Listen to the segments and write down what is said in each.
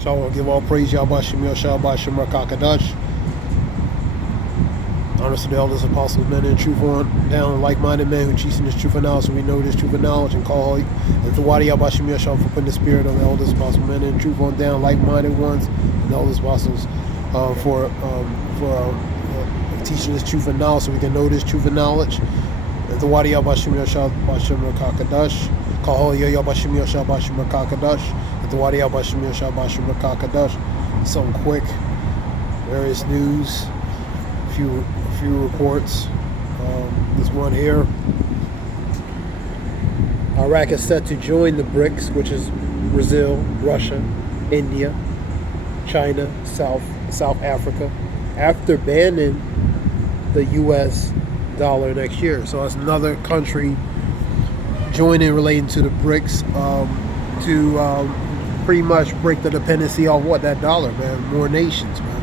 So I want to give all praise Yahweh Shem Yahshua B'Shem Rakakadash. Honors to the elders, apostles, men in truth on down, like-minded men who teach in this truth and knowledge, so we know this truth and knowledge, and call and to Wadi Yahweh Shem Yahshua for putting the spirit of the elders, apostles, men in truth on down, like-minded ones, and elders, apostles, for teaching this truth and knowledge, so we can know this truth and knowledge. And to Wadi Yahweh Shem Yahshua B'Shem Rakakadash. Call Yahweh Shem Yahshua B'Shem Rakakadash. And to Wadi Yahweh Shem Yahshua B'Shem Rakakadash. Something quick. Various news. A few reports. This one here. Iraq is set to join the BRICS, which is Brazil, Russia, India, China, South Africa, after banning the U.S. dollar next year. So it's another country joining relating to the BRICS to pretty much break the dependency off what, that dollar, man. More nations, man.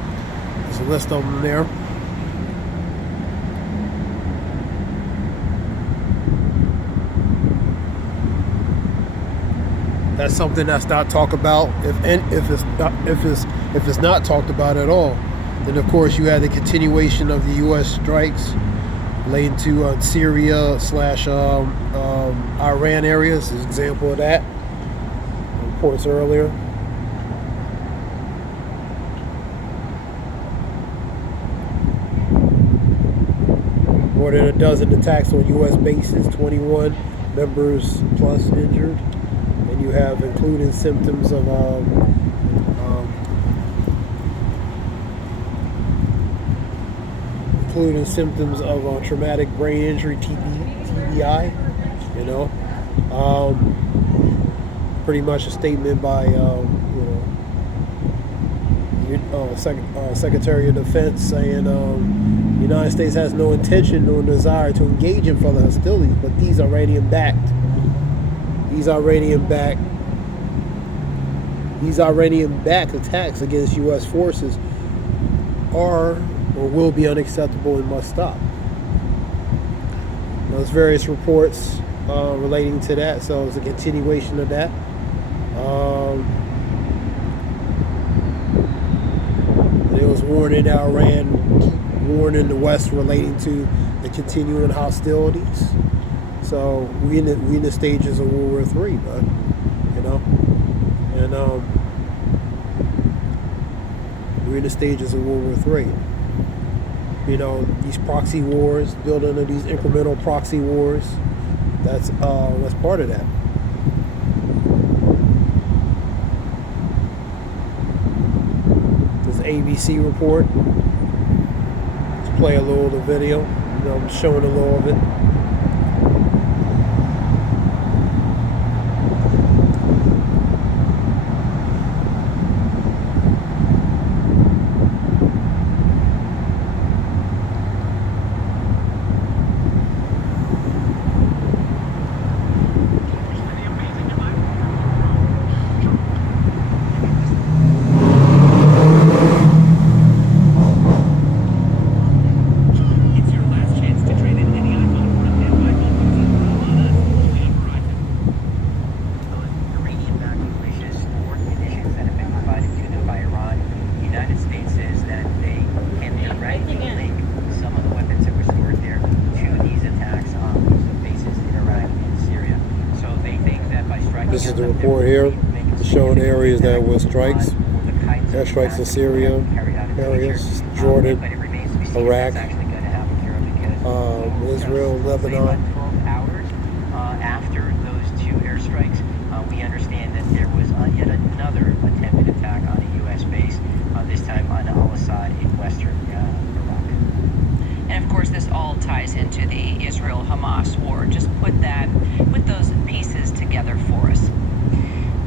There's a list of them there. That's something that's not talked about. If it's not talked about at all, then of course you have the continuation of the U.S. strikes relating to Syria / Iran areas. Is an example of that. Reports earlier. More than a dozen attacks on U.S. bases, 21 members plus injured. And you have including symptoms of traumatic brain injury, TBI. You know, pretty much a statement by Secretary of Defense saying the United States has no intention nor desire to engage in further hostilities, but these Iranian-backed attacks against U.S. forces are or will be unacceptable and must stop. There's various reports relating to that, so it's a continuation of that. It was warning Iran, warning the West relating to the continuing hostilities. So we in the stages of World War III, but we're in the stages of World War III. These proxy wars, building of these incremental proxy wars. That's part of that. This ABC report. Let's play a little of the video. I'm showing a little of it. This is the report here showing areas that were strikes, airstrikes in Syria, areas, Jordan, Iraq, Israel, Lebanon. After those two airstrikes, we understand that there was yet another attempted attack on a U.S. base, this time on Al-Assad in western Iraq. And of course, this all ties into the Israel-Hamas war. Just put those pieces together for us.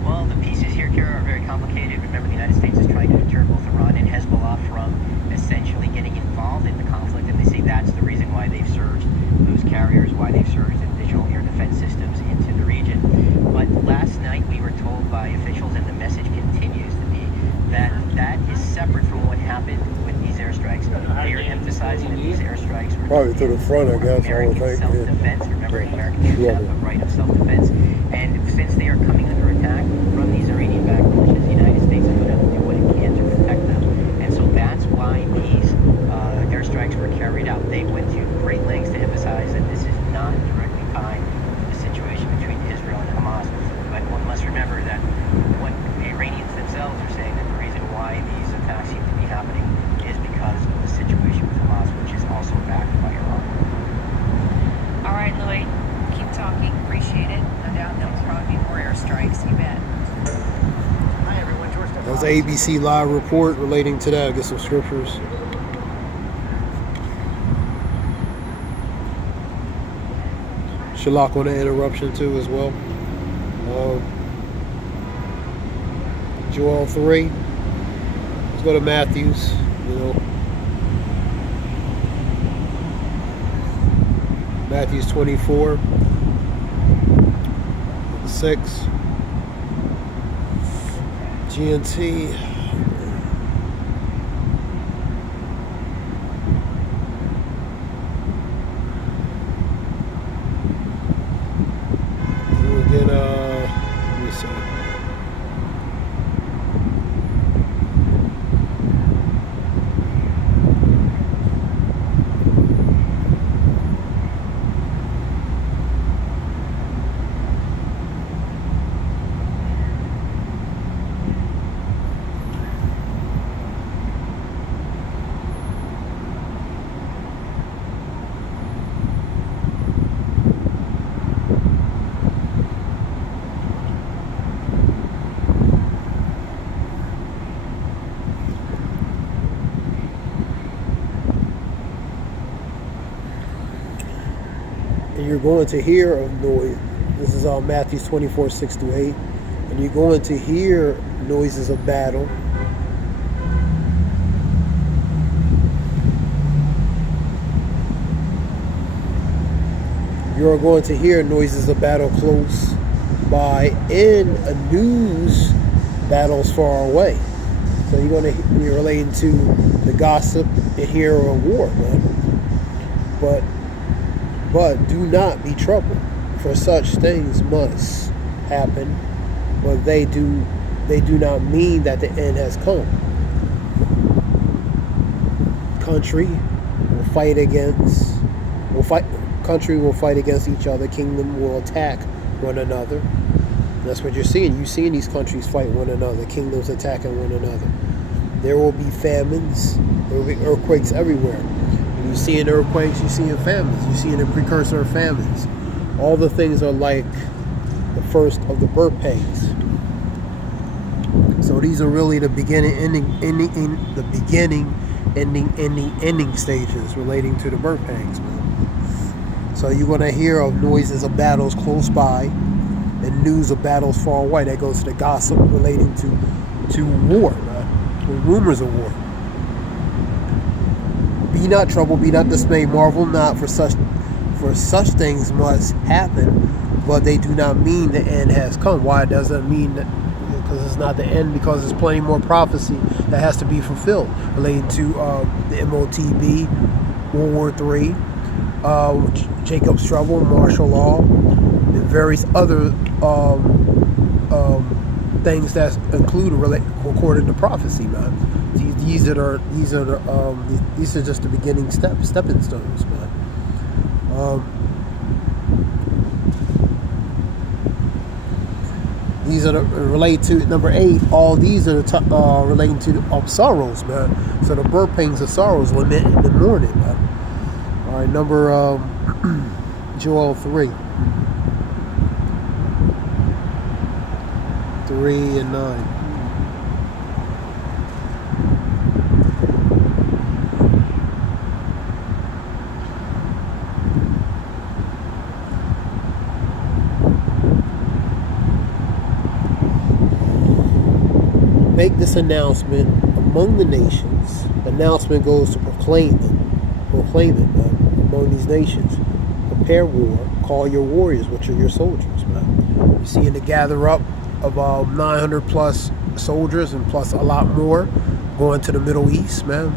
Well, the pieces here, Kara, are very complicated. Remember, the United States is trying to deter both Iran and Hezbollah from essentially getting involved in the conflict, and they say that's the reason why they've surged those carriers, why they've surged additional air defense systems into the region. But last night we were told by officials, and the message continues to be, that that is separate from what happened with these airstrikes. They are emphasizing that these airstrikes were probably to the front, I guess. American self-defense. Remember, Americans should have the right of self-defense. And since they are coming under attack from these Iranian-backed militias, the United States is going to There's an ABC Live report relating to that. Get some scriptures. Shalak on the interruption too as well. Joel 3. Let's go to Matthew's. Matthew's 24. 6. GNT. We'll get let me see. And you're going to hear of noise. This is Matthew 24, 6-8. And you're going to hear noises of battle. You're going to hear noises of battle close by, and a news battles far away. So you're going to be relating to the gossip and hear of war, man. But do not be troubled, for such things must happen, but they do not mean that the end has come. Country will fight against each other. Kingdom will attack one another. That's what you're seeing. You're seeing these countries fight one another. Kingdoms attacking one another. There will be famines. There will be earthquakes everywhere. When you're seeing earthquakes, you're seeing famines. You're seeing a precursor of famines. All the things are like the first of the birth pains. So these are really the beginning, ending stages relating to the birth pains, man. So you're going to hear of noises of battles close by and news of battles far away. That goes to the gossip relating to war, man. The rumors of war. Be not troubled, be not dismayed, marvel not, for such things must happen, but they do not mean the end has come. Why does it mean that? Because it's not the end, because there's plenty more prophecy that has to be fulfilled relating to the MOTB, World War III, Jacob's trouble, martial law, and various other things that include according to prophecy, man. These are just the beginning stepping stones, man. These are related to number 8. All these are relating to sorrows, man. So the birth pains of sorrows lament in the morning, man. All right, number Joel 3 and 9. Make this announcement among the nations. Announcement goes to proclaim it, man, among these nations. Prepare war. Call your warriors, which are your soldiers, man. You're seeing the gather up of 900 plus soldiers and plus a lot more going to the Middle East, man.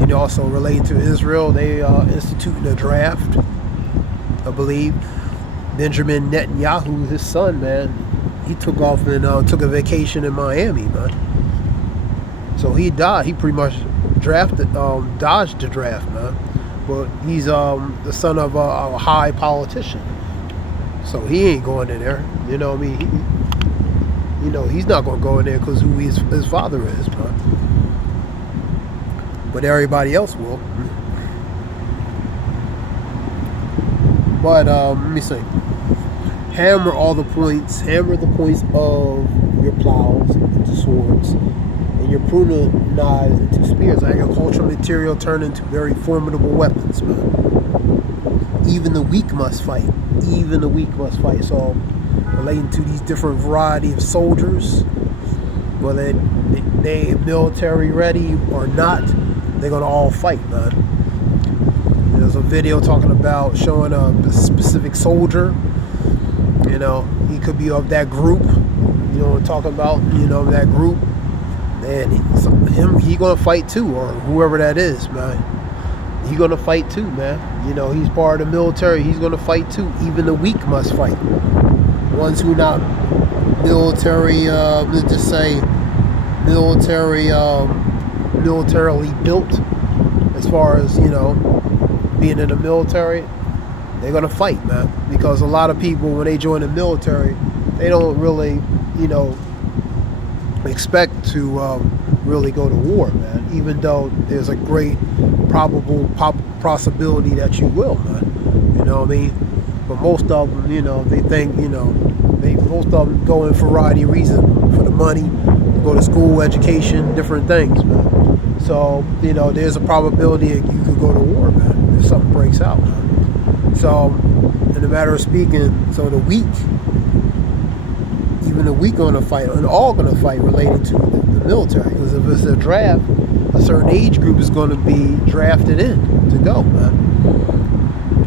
And also relating to Israel, they instituting a draft, I believe. Benjamin Netanyahu, his son, man, he took off and took a vacation in Miami, man. So he died. He pretty much dodged the draft, man. But he's the son of a high politician, so he ain't going in there. You know what I mean? He's not going to go in there because who his father is, man. But everybody else will. But let me see. Hammer the points of your plows into swords, and your pruning knives into spears. Agricultural material turned into very formidable weapons, man. Even the weak must fight. Even the weak must fight. So, relating to these different variety of soldiers, whether they military ready or not, they're gonna all fight, man. There's a video talking about showing a specific soldier. You know, he could be of that group. You know, talking about, you know, that group. And he gonna fight too, or whoever that is, man. He gonna fight too, man. You know, he's part of the military. He's gonna fight too. Even the weak must fight. Ones who not military, let's just say, militarily built, as far as, you know, being in the military, they're gonna fight, man. Because a lot of people, when they join the military, they don't really, you know, expect to really go to war, man. Even though there's a great possibility that you will, man. You know what I mean? But most of them, you know, they think, you know, most of them go in for a variety of reasons, for the money, go to school, education, different things, man. So, you know, there's a probability that you could go to war, man, if something breaks out, man. So, in a matter of speaking, so the weak, even the weak gonna fight, and all gonna fight related to the military. Because if it's a draft, a certain age group is gonna be drafted in to go, man.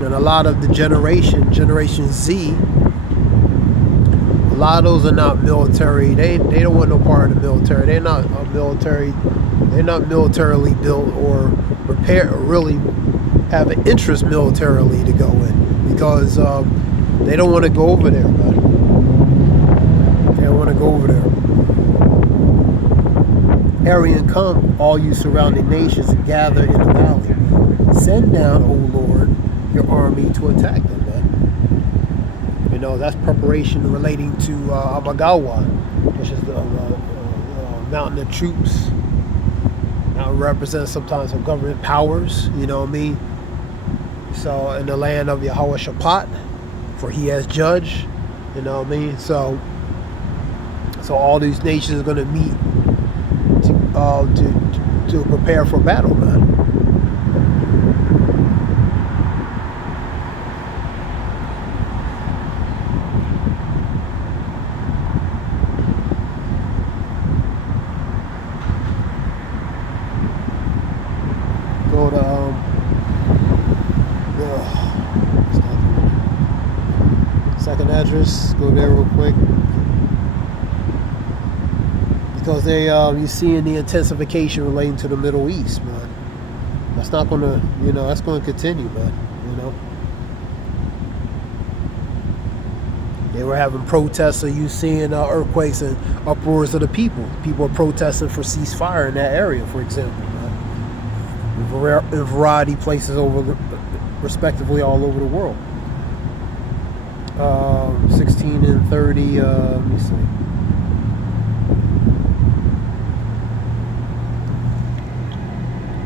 And a lot of the Generation Z, a lot of those are not military. They don't want no part of the military. They're not military. They're not militarily built or prepared, or really have an interest militarily to go in, because they don't want to go over there, man. They don't want to go over there. Aryan, come, all you surrounding nations, and gather in the valley. Send down, O Lord, your army to attack them, man. You know, that's preparation relating to Amagawa, which is the mountain of troops. Now it represents sometimes some government powers, you know what I mean? So, in the land of Yahweh Shaphat, for he has judged, you know what I mean? So all these nations are going to meet to prepare for battle, man. Go to second address. Go there real quick. Because they, you seeing the intensification relating to the Middle East, man. That's not gonna, you know, that's gonna continue, man. You know, they were having protests, so you seeing earthquakes and uproars of the people. People are protesting for ceasefire in that area, for example, man. In variety of places over, respectively, all over the world. 16 and 30. Let me see.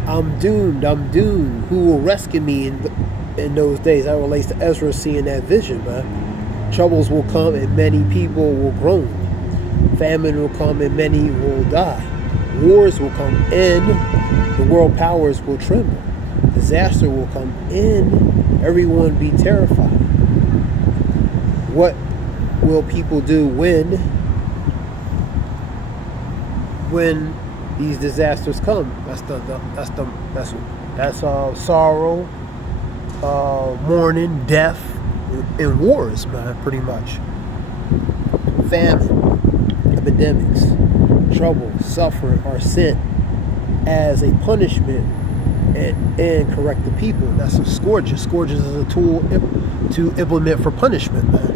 I'm doomed. Who will rescue me in those days? That relates to Ezra seeing that vision, man. Troubles will come and many people will groan. Famine will come and many will die. Wars will come and the world powers will tremble. Disaster will come and everyone be terrified. What will people do when these disasters come? That's sorrow, mourning, death, and wars, man. Pretty much. Famine, epidemics, trouble, suffering are sent as a punishment and correct the people. That's a scourges. Scourges is a tool to implement for punishment, man.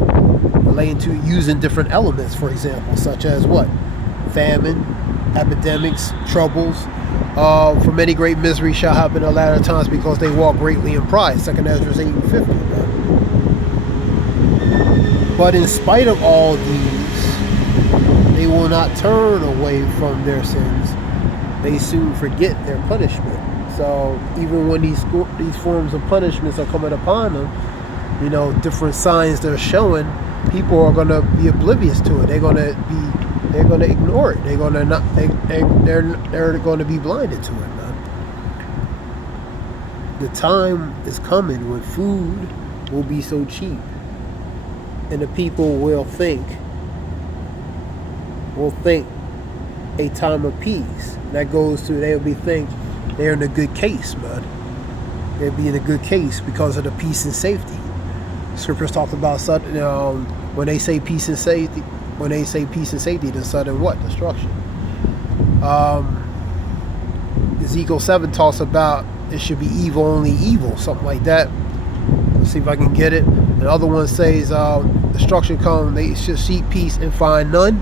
Relating to using different elements, for example, such as what? Famine, epidemics, troubles. For many great misery shall happen in the latter times because they walk greatly in pride. 2 Ezra 8:50. But in spite of all these, they will not turn away from their sins. They soon forget their punishment. So even when these forms of punishments are coming upon them, you know, different signs they're showing, people are going to be oblivious to it. They're going to be they're going to ignore it. They're going to not. They're going to be blinded to it, man. The time is coming when food will be so cheap, and the people will think a time of peace. That goes to they'll be think they're in a good case, man. They'll be in a good case because of the peace and safety. Scriptures talk about sudden when they say peace and safety. When they say peace and safety, the sudden what? Destruction. Ezekiel 7 talks about it should be evil, only evil, something like that. Let's see if I can get it. The other one says destruction come, they should seek peace and find none.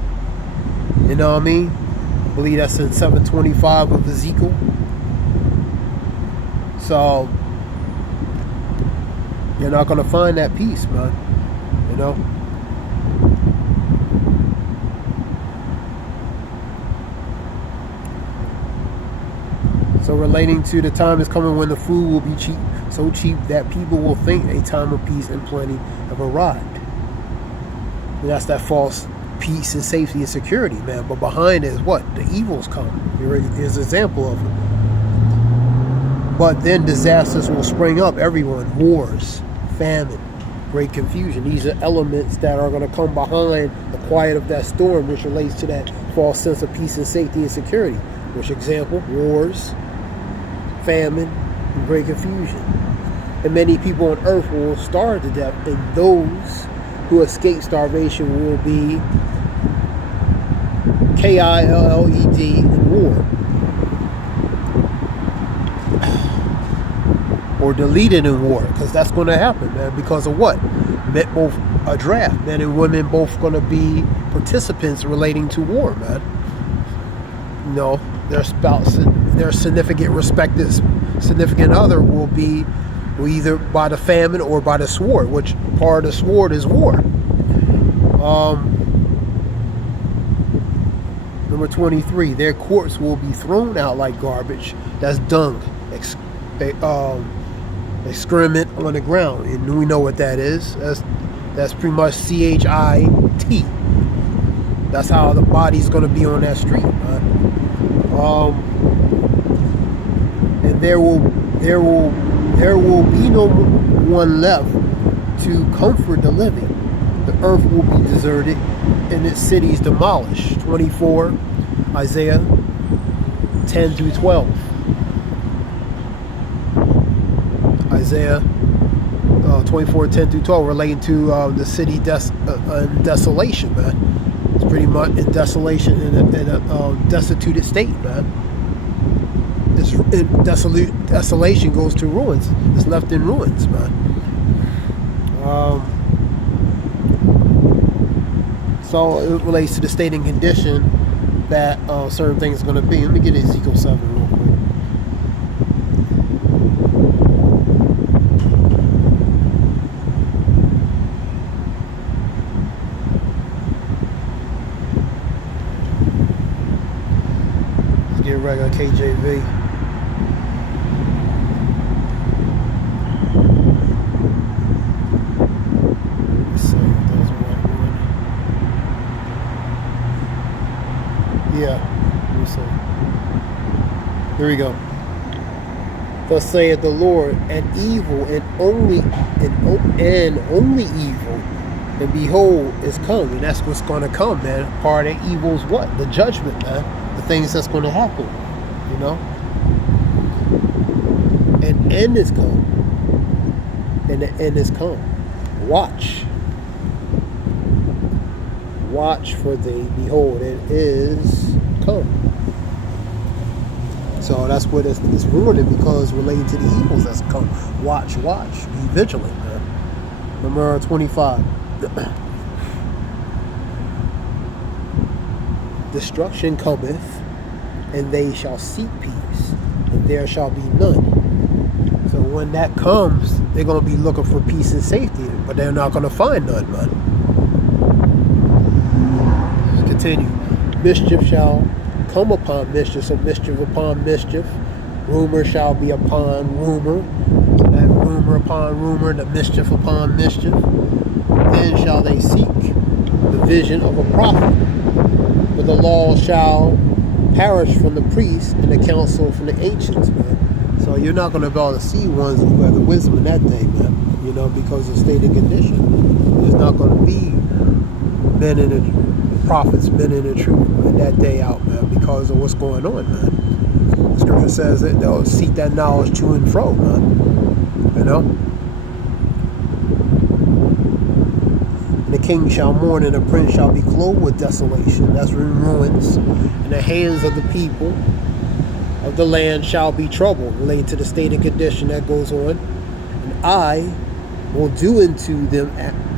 You know what I mean? I believe that's in 7:25 of Ezekiel. So you're not going to find that peace, man. You know? So relating to the time is coming when the food will be cheap, so cheap that people will think a time of peace and plenty have arrived. And that's that false peace and safety and security, man. But behind it is what? The evils come. Here's an example of it. But then disasters will spring up, everyone. Wars, famine, great confusion. These are elements that are going to come behind the quiet of that storm, which relates to that false sense of peace and safety and security. Which example? Wars, famine, and great confusion. And many people on earth will starve to death, and those who escape starvation will be killed in war. Or deleted in war, because that's going to happen, man. Because of what? Both a draft, men and women both going to be participants relating to war, man. You know, their spouse, their significant other will be either by the famine or by the sword, which part of the sword is war. Number 23, their courts will be thrown out like garbage. That's dung, excrement on the ground, and we know what that is. That's pretty much CHIT. That's how the body's going to be on that street. And there will be no one left to comfort the living. The earth will be deserted and its cities demolished. 24, Isaiah 10 through 12. Isaiah 24, 10 through 12, relating to the city desolation, man. It's pretty much in desolation, in a destituted state, man. It's desolation goes to ruins. It's left in ruins, man. So it relates to the state and condition that certain things are going to be. Let me get Ezekiel 7 real quick. Let's get regular KJV. Yeah, let me see. Here we go. Thus saith the Lord, and evil and only evil, and behold, is come, and that's what's going to come, man. Part of evil's what? The judgment, man. The things that's going to happen, you know. And end is come, and the end is come. Watch. Watch, for thee, behold, it is come. So that's what it's warning, because relating to the evils that's come. Watch, be vigilant, man. Number 25. Destruction cometh, and they shall seek peace, and there shall be none. So when that comes, they're going to be looking for peace and safety, but they're not going to find none, man. Continue. Mischief shall come upon mischief, so mischief upon mischief. Rumor shall be upon rumor. So that rumor upon rumor, the mischief upon mischief. Then shall they seek the vision of a prophet. but the law shall perish from the priests and the counsel from the ancients, man. So you're not going to be able to see ones who have the wisdom in that day, man. You know, because of state and condition. There's not going to be men in the prophets, men in the truth in that day out, man, because of what's going on, man. The scripture says that they'll seek that knowledge to and fro, man. You know? And the king shall mourn, and the prince shall be clothed with desolation. That's ruins. And the hands of the people of the land shall be troubled, related to the state and condition that goes on. And I will do unto them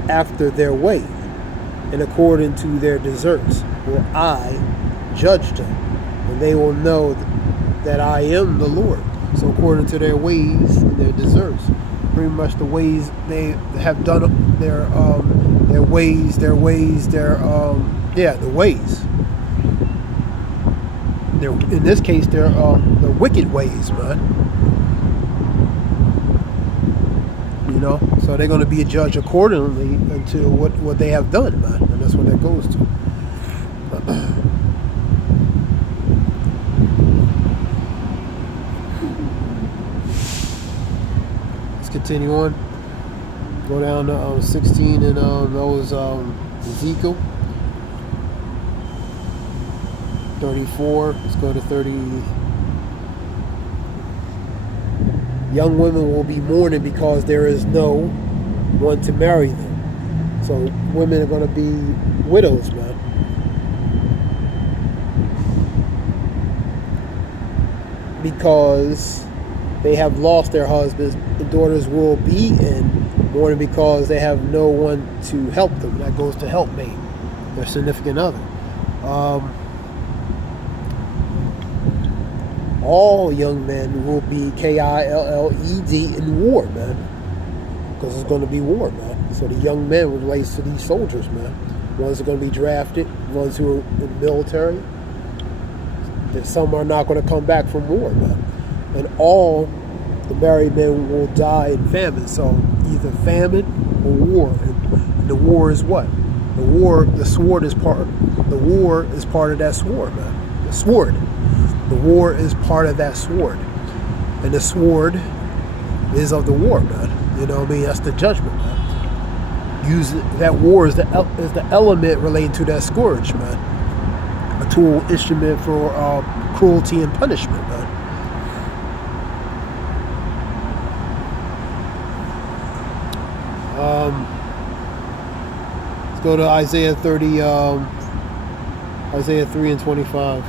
after their way, and according to their deserts will I judge them, and they will know that I am the Lord. So according to their ways and their deserts, pretty much the ways they have done the ways. The in this case, they're the wicked ways, man. You know, so they're going to be judged accordingly unto what they have done, man, and that's what that goes to. Let's continue on. Go down to 16 and those Ezekiel 34. Let's go to 30. Young women will be mourning because there is no one to marry them. So women are going to be widows, man. Because they have lost their husbands. The daughters will be in mourning because they have no one to help them. That goes to helpmate, their significant other. All young men will be killed in war, man, because it's going to be war, man. So the young men relates to these soldiers, man. Ones are going to be drafted, ones who are in the military. Some are not going to come back from war, man. And all the married men will die in famine. So either famine or war. And the war is what? The sword is part. The war is part of that sword, man. The sword. The war is part of that sword. And the sword is of the war, man. You know what I mean? That's the judgment, man. That war is the element relating to that scourge, man. A tool, instrument for cruelty and punishment, man. Let's go to Isaiah 30, Isaiah 3 and 25.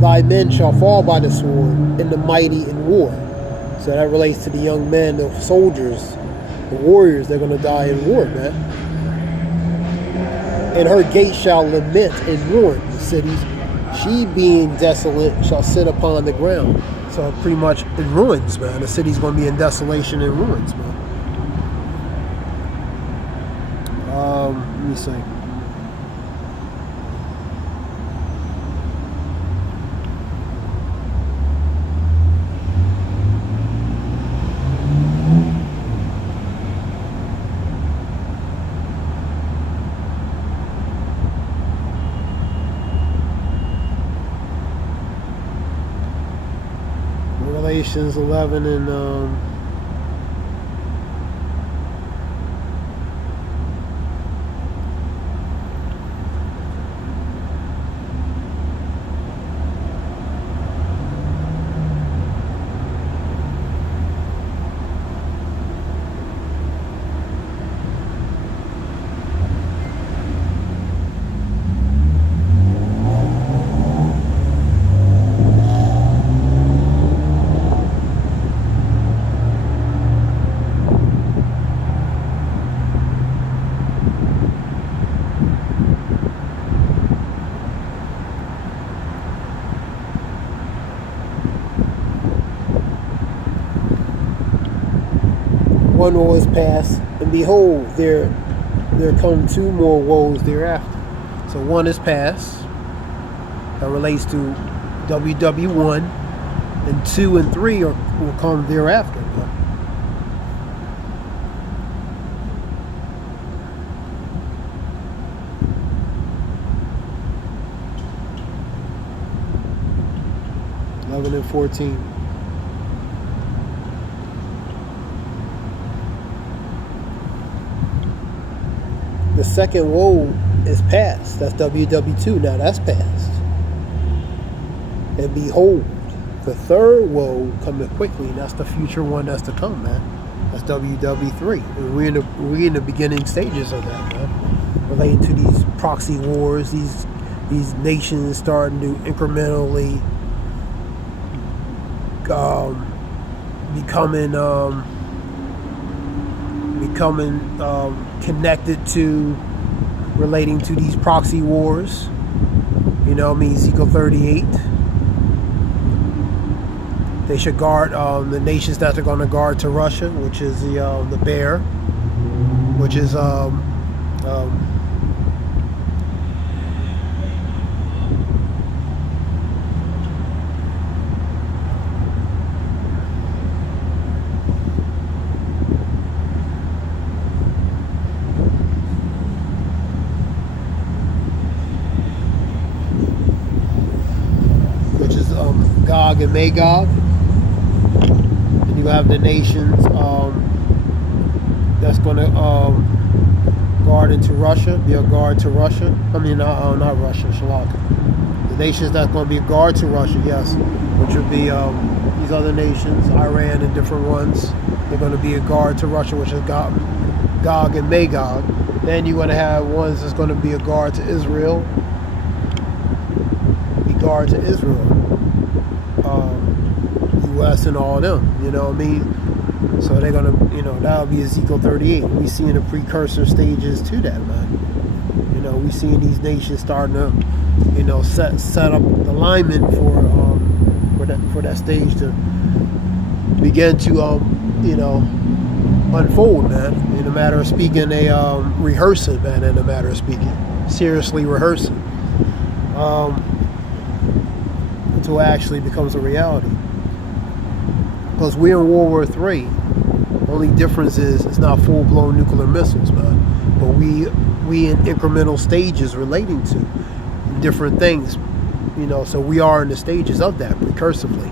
Thy men shall fall by the sword, and the mighty in war. So that relates to the young men, the soldiers, the warriors. They're going to die in war, man. And her gates shall lament and ruin the cities. She, being desolate, shall sit upon the ground. So pretty much in ruins, man. The city's going to be in desolation and ruins, man. Let me see. Revelations 11 and one woe is past, and behold, there come two more woes thereafter. So 1 is past. That relates to WW1. And 2 and 3 will come thereafter. Man. And 14. The second woe is past. That's WW2. Now that's past. And behold, the third woe coming quickly, and that's the future one that's to come, man. That's WW3. And we're in the beginning stages of that, man. Relating to these proxy wars, these nations starting to incrementally becoming connected to relating to these proxy wars. You know, Ezekiel 38. They should guard the nations that are going to guard to Russia, which is the bear, which is Gog and Magog. And you have the nations that's going to guard into Russia, be a guard to Russia. I mean, not Russia, Shalaka. The nations that's going to be a guard to Russia, yes, which would be these other nations, Iran and different ones. They're going to be a guard to Russia, which is Gog and Magog. Then you're going to have ones that's going to be a guard to Israel. Be guard to Israel. U.S. and all of them, you know what I mean? So they're gonna, that'll be Ezekiel 38. We seeing the precursor stages to that, man. You know, we seeing these nations starting to, set up the alignment for that stage to begin to, unfold, man. In a matter of speaking, they rehearsing, man. In a matter of speaking, seriously rehearsing, until it actually becomes a reality. Because we're in World War III. Only difference is it's not full-blown nuclear missiles, man. But we in incremental stages relating to different things, so we are in the stages of that precursively.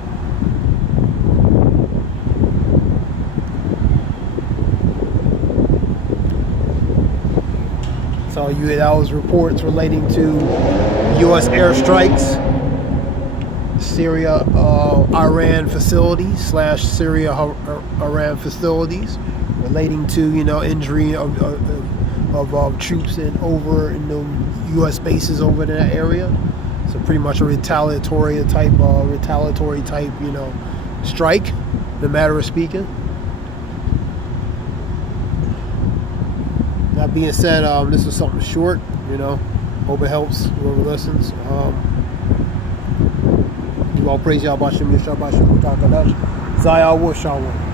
So that was reports relating to U.S. airstrikes, Syria, Iran facilities / Syria, Iran facilities, relating to injury of troops over in the U.S. bases over in that area. So pretty much a retaliatory type, strike. In a matter of speaking. That being said, this is something short. Hope it helps whoever listens. All praise Yahweh Shem Yeshua B'Shem Zayah Wushawa.